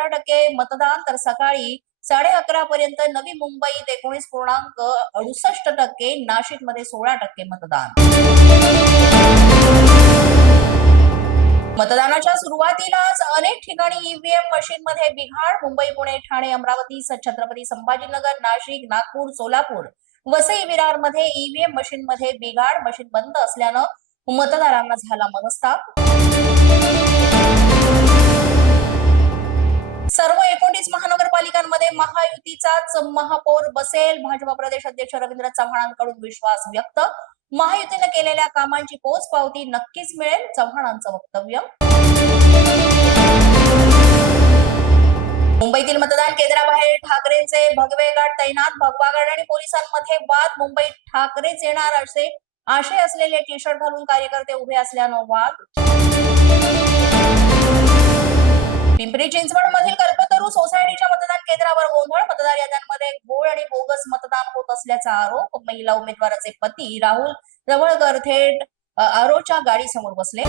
17% मतदान, तर सकाळी 11:30 पर्यंत नवी मुंबईत 19.68%, नाशिकमध्ये 16% मतदान. मतदानाच्या सुरुवातीलाच अनेक ठिकाणी ईव्हीएम मशीनमध्ये बिघाड. मुंबई, पुणे, ठाणे, अमरावती, छत्रपती संभाजीनगर, नाशिक, नागपूर, सोलापूर, वसई, विरारमध्ये ईव्हीएम मशीनमध्ये बिघाड. मशीन बंद असल्यानं मतदारांना झाला मनस्ताप. सर्व 29 महानगरपालिकांमध्ये महायुतीचाच महापौर बसेल. भाजपा प्रदेश अध्यक्ष रवींद्र चव्हाणांकडून विश्वास व्यक्त. महायुतीने केलेल्या कामांची पोचपावती नक्कीच मिळेल, चव्हाणांचं वक्तव्य. मुंबईतील मतदान केंद्राबाहेर ठाकरेंचे भगवे गार्ड तैनात. भगवा गार्ड आणि पोलिसांमध्ये वाद. मुंबईत ठाकरेच येणार असे आशय असलेले टी शर्ट घालून कार्यकर्ते उभे असल्यानं वाद. पिंपरी चिंचवड मधील कल्पतरू सोसायटीच्या मतदान केंद्रावर गोंधळ. मतदार याद्यांमध्ये घोळ आणि बोगस मतदान होत असल्याचा आरोप. महिला उमेदवाराचे पती राहुल रवळकर थेट आरोच्या गाडीसमोर बसले.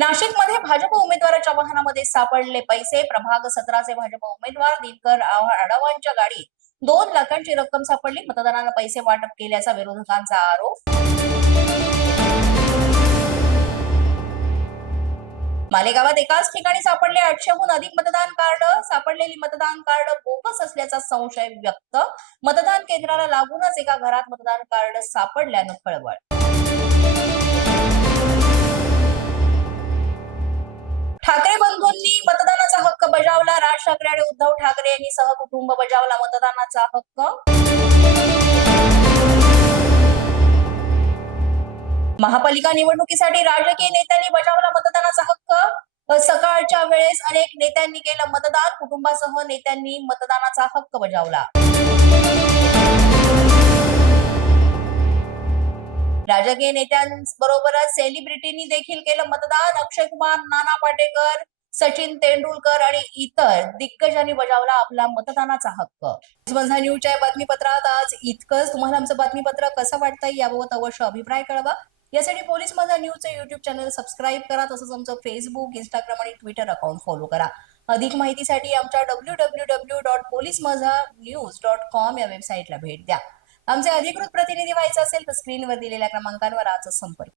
नाशिकमध्ये भाजप उमेदवाराच्या वाहनामध्ये सापडले पैसे. प्रभाग 17चे भाजप उमेदवार दिनकर आडवांच्या गाडीत 2 लाखांची रक्कम सापडली. मतदारांना पैसे वाटप केल्याचा विरोधकांचा आरोप. मालेगावात एकाच ठिकाणी सापडले 800हून अधिक मतदान कार्ड. सापडलेली मतदान कार्ड बोगस असल्याचा संशय व्यक्त. मतदान केंद्राला लागूनच एका घरात मतदान कार्ड सापडल्यानं खळबळ. ठाकरे बंधूंनी मतदानाचा हक्क बजावला. राज ठाकरे आणि उद्धव ठाकरे यांनी सहकुटुंब बजावला मतदानाचा हक्क. महापालिका निवडणुकीसाठी राजकीय नेत्यांनी बजावला मतदानाचा हक्क. सकाळच्या वेळेस अनेक नेत्यांनी केलं मतदान. कुटुंबासह नेत्यांनी मतदानाचा हक्क बजावला. राजकीय नेत्यांबरोबरच सेलिब्रिटींनी देखील केलं मतदान. अक्षय कुमार, नाना पाटेकर, सचिन तेंडुलकर आणि इतर दिग्गजांनी बजावला आपला मतदानाचा हक्क. माझा न्यूजच्या बातमीपत्रात आज इतकंच. तुम्हाला आमचं बातमीपत्र कसं वाटतंय याबाबत अवश्य अभिप्राय कळवा. यासाठी पोलीस माझा न्यूजचे युट्यूब चॅनल सबस्क्राईब करा. तसंच आमचं फेसबुक, इंस्टाग्राम आणि ट्विटर अकाउंट फॉलो करा. अधिक माहितीसाठी आमच्या www.policemazhanews.com या वेबसाईटला भेट द्या. आमचे अधिकृत प्रतिनिधी व्हायचे असेल तर स्क्रीनवर दिलेल्या क्रमांकावर आजच संपर्क